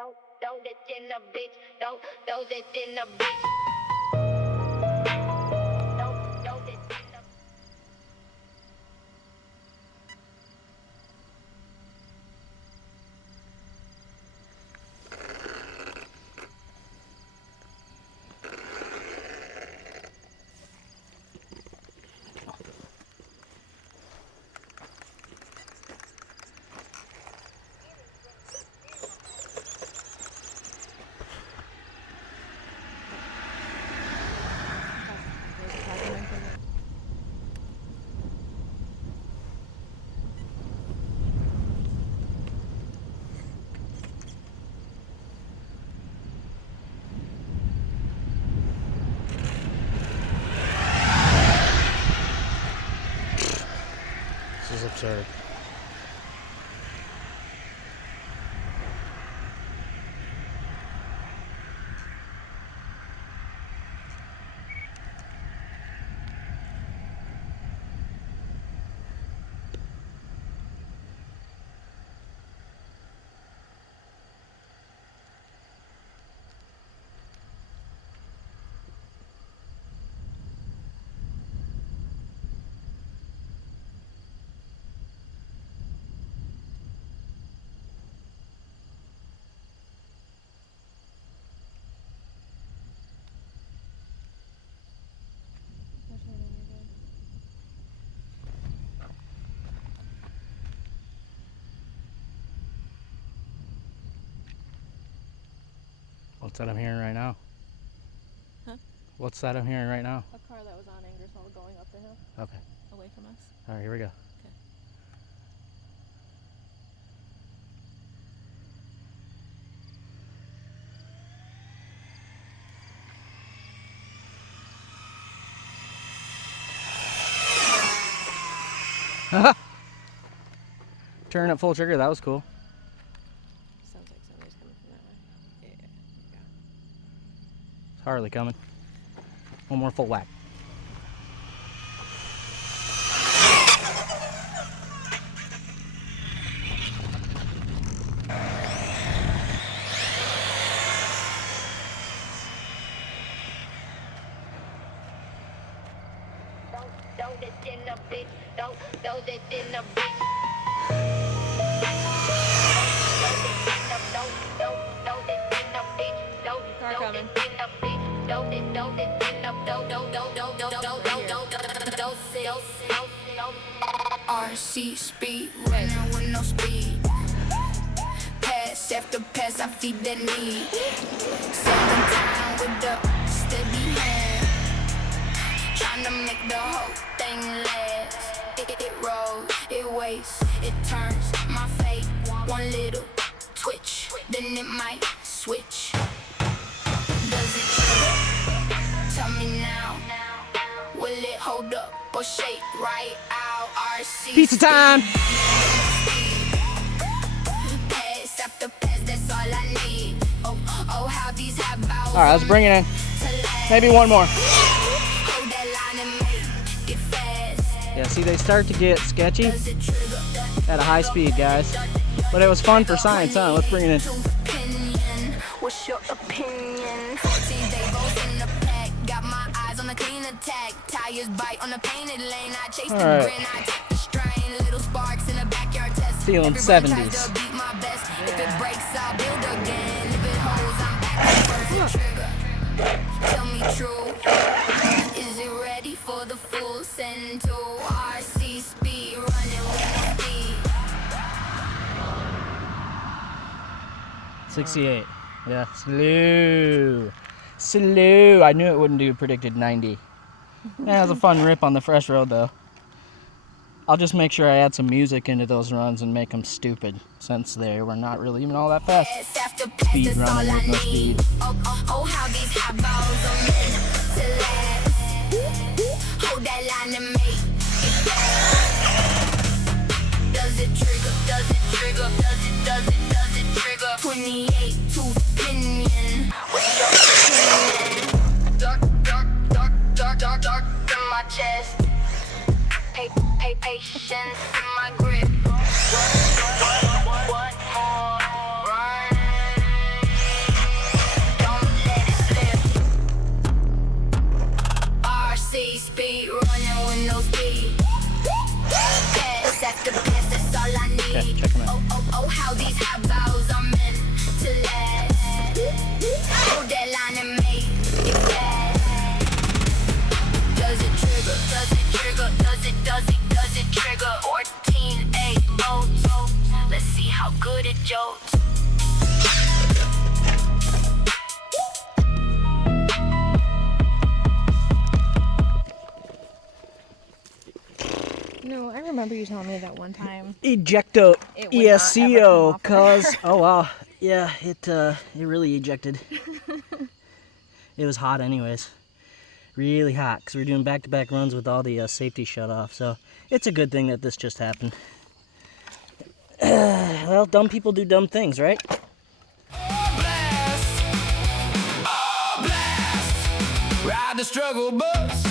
Throw it in the bitch. Throw it in the bitch. Throw it in the This is absurd. What's that I'm hearing right now? Huh? What's that I'm hearing right now? A car that was on Ingersoll going up the hill. Okay. Away from us. All right, here we go. Okay. Turn at full trigger, that was cool. Sounds like somebody's coming from that way. Yeah. It's Harley coming. One more full whack. throw it in the bitch. Throw it in the bitch. Car coming. RC speed, running with no speed. Pass after pass, I feed that need. Saving time with the steady hand, trying to make the whole thing last. It rolls, it wastes, it turns my fate. One little twitch, then it might switch. Does it trigger? Tell me now. Will it hold up or shake right out? RC Pizza time! pass after pass, that's all I need. Oh, how these Hobaos. All right, let's bring it in. Maybe one more. Hold that line and make it fast. Yeah, see, they start to get sketchy Does it trigger? at a high speed, guys. But it was fun for science, huh? Let's bring it in. Opinion. What's your opinion? 14 Davos in the pack. Got my eyes on the clean attack. Tires bite on the painted lane. I chase the All right. grin. I take the strain. Little sparks in the backyard test. Feeling Everyone 70s. tries to beat my best. If it breaks, I'll build again. If it holds, I'm back. First trigger. Tell me true. Is it ready for the full send to RC speed? Running with no speed. 68. Yeah, slow. I knew it wouldn't do predicted 90. Yeah, it was a fun rip on the fresh road, though. I'll just make sure I add some music into those runs and make them stupid, since they were not really even all that fast. Speed running with no speed. Oh, how these Hobaos are meant to last. Hold that line and make it fast. Does it trigger? Does it trigger? Does it trigger? 28 to opinion. What's your opinion? Dark in my chest. Patience in my grip. What more? Run. All these Hobaos are meant to last. Hold that line and make it fast. Does it trigger? Does it trigger? Does it trigger? 14 volts. Let's see how good it jolts. No, I remember you telling me that one time. Ejecto It would not ever come ESCO off. cause oh wow, yeah, it really ejected. It was hot anyways, really hot, because we're doing back-to-back runs with all the safety shut off, so it's a good thing that this just happened. Well, dumb people do dumb things, right? Ride the struggle bus.